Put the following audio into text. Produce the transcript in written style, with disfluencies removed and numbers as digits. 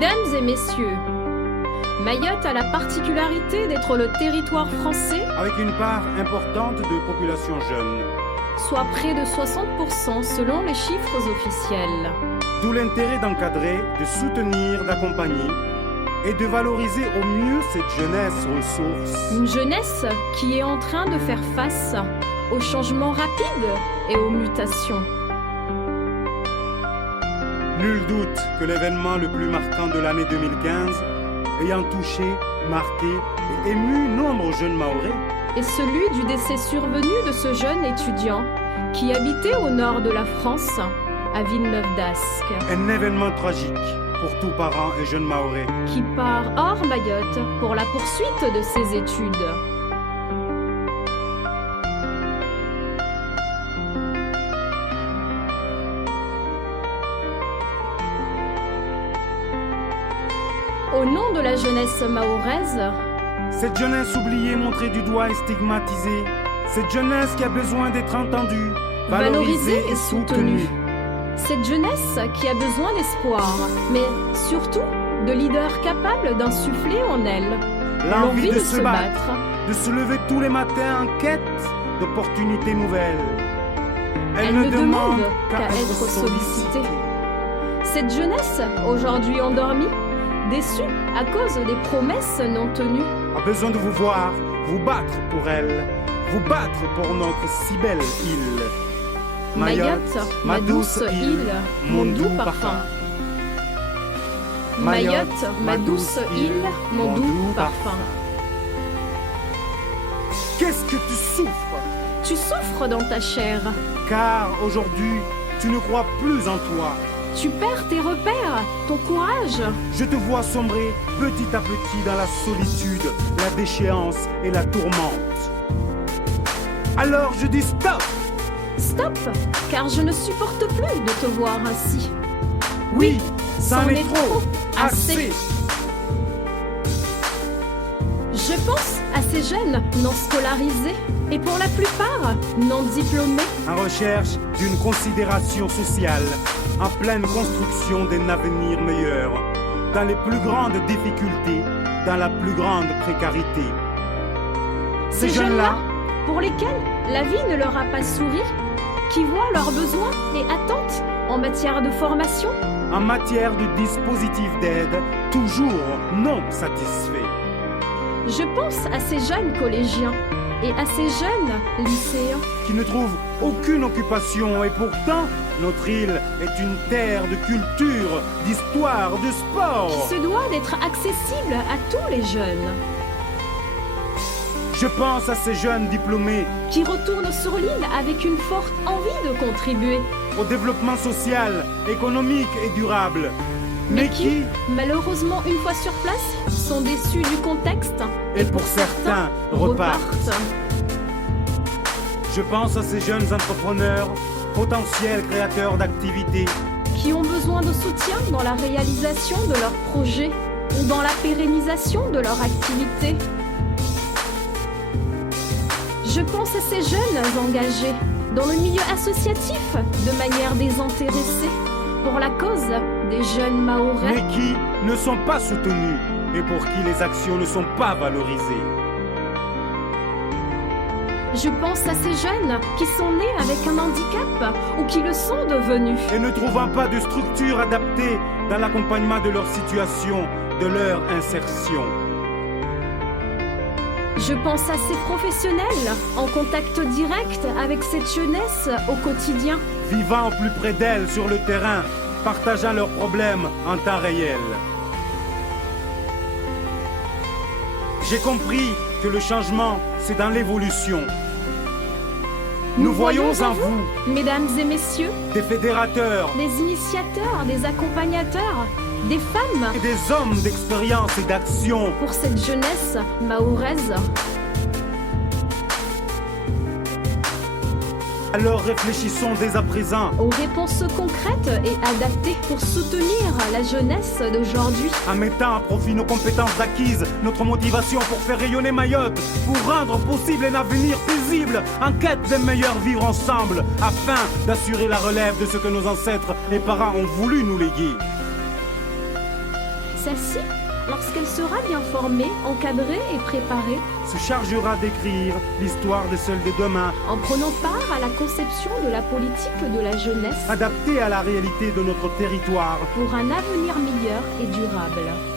Mesdames et messieurs, Mayotte a la particularité d'être le territoire français avec une part importante de population jeune. Soit près de 60% selon les chiffres officiels. D'où l'intérêt d'encadrer, de soutenir, d'accompagner et de valoriser au mieux cette jeunesse ressource. Une jeunesse qui est en train de faire face aux changements rapides et aux mutations. Nul doute que l'événement le plus marquant de l'année 2015, ayant touché, marqué et ému nombre de jeunes Mahorais, est celui du décès survenu de ce jeune étudiant qui habitait au nord de la France, à Villeneuve-d'Ascq. Un événement tragique pour tous parents et jeunes Mahorais. Qui part hors Mayotte pour la poursuite de ses études. Au nom de la jeunesse mahoraise, cette jeunesse oubliée, montrée du doigt et stigmatisée, cette jeunesse qui a besoin d'être entendue, valorisée et soutenue. Cette jeunesse qui a besoin d'espoir, mais surtout de leaders capables d'insuffler en elle l'envie de se battre, de se lever tous les matins en quête d'opportunités nouvelles. Elle ne demande qu'à être sollicitée. Cette jeunesse, aujourd'hui endormie, déçue à cause des promesses non tenues, a besoin de vous voir, vous battre pour elle, vous battre pour notre si belle île. Mayotte, ma douce île, mon doux parfum. Mayotte, ma douce île, mon doux parfum. Qu'est-ce que tu souffres? Tu souffres dans ta chair. Car aujourd'hui, tu ne crois plus en toi. Tu perds tes repères, ton courage. Je te vois sombrer petit à petit dans la solitude, la déchéance et la tourmente. Alors je dis stop! Stop, car je ne supporte plus de te voir ainsi. Oui, c'en est trop, assez. Je pense à ces jeunes non scolarisés et pour la plupart non diplômés. En recherche d'une considération sociale, en pleine construction d'un avenir meilleur, dans les plus grandes difficultés, dans la plus grande précarité. Ces jeunes-là, pour lesquels la vie ne leur a pas souri, qui voient leurs besoins et attentes en matière de formation, en matière de dispositifs d'aide, toujours non satisfaits. Je pense à ces jeunes collégiens et à ces jeunes lycéens qui ne trouvent aucune occupation et pourtant notre île est une terre de culture, d'histoire, de sport. Qui se doit d'être accessible à tous les jeunes. Je pense à ces jeunes diplômés qui retournent sur l'île avec une forte envie de contribuer au développement social, économique et durable. Mais qui, malheureusement une fois sur place, sont déçus du contexte et pour certains repartent. Je pense à ces jeunes entrepreneurs, potentiels créateurs d'activités, qui ont besoin de soutien dans la réalisation de leurs projets ou dans la pérennisation de leur activité. Je pense à ces jeunes engagés dans le milieu associatif de manière désintéressée pour la cause des jeunes Mahorais. Mais qui ne sont pas soutenus et pour qui les actions ne sont pas valorisées. Je pense à ces jeunes qui sont nés avec un handicap ou qui le sont devenus. Et ne trouvant pas de structure adaptée dans l'accompagnement de leur situation, de leur insertion. Je pense à ces professionnels en contact direct avec cette jeunesse au quotidien. Vivant au plus près d'elle sur le terrain, partageant leurs problèmes en temps réel. J'ai compris que le changement, c'est dans l'évolution. Nous voyons en vous, mesdames et messieurs, des fédérateurs, des initiateurs, des accompagnateurs, des femmes et des hommes d'expérience et d'action pour cette jeunesse mahoraise. Alors réfléchissons dès à présent aux réponses concrètes et adaptées pour soutenir la jeunesse d'aujourd'hui. En mettant à profit nos compétences acquises, notre motivation pour faire rayonner Mayotte, pour rendre possible un avenir paisible, en quête d'un meilleur vivre ensemble, afin d'assurer la relève de ce que nos ancêtres et parents ont voulu nous léguer. Celle-ci, lorsqu'elle sera bien formée, encadrée et préparée, se chargera d'écrire l'histoire de celle de demain, en prenant part à la conception de la politique de la jeunesse, adaptée à la réalité de notre territoire. pour un avenir meilleur et durable.